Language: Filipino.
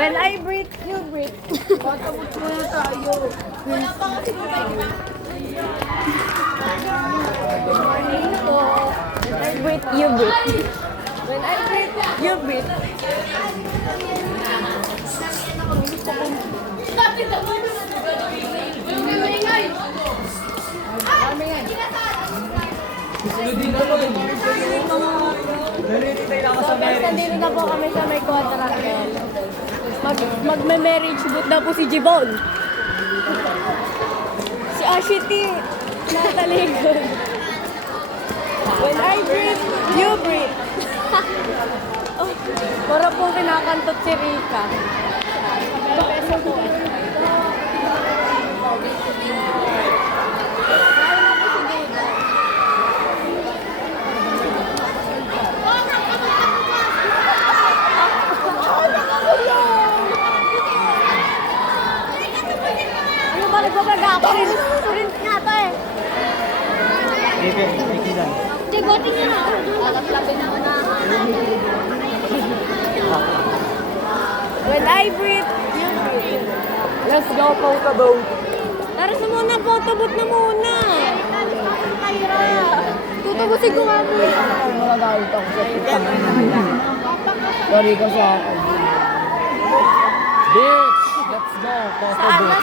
When I breathe, you breathe. Matabot mo na tayo. Wala pa kasi Good morning po. When I breathe, you breathe. When I breathe, you breathe. So guys, nandito na po kami sa may quadrangle. Magme-marriage boot na po si Jibon. Si Ashiti natalikod. When I breathe, you breathe. Oh, para po kinakantot si Rika. Peso po. Ano ba nagbabaga ako rin? Print nga to eh. Tigotin niya na ako doon. Lalaplapin na unahan. When I breathe, you breathe. Let's go, photo boat. Tara sa muna, photo booth na muna. Tutubusin ko nga po. Magagalit ako sa putang. Sorry ka sa akin. Bitch! Let's go, photo boat.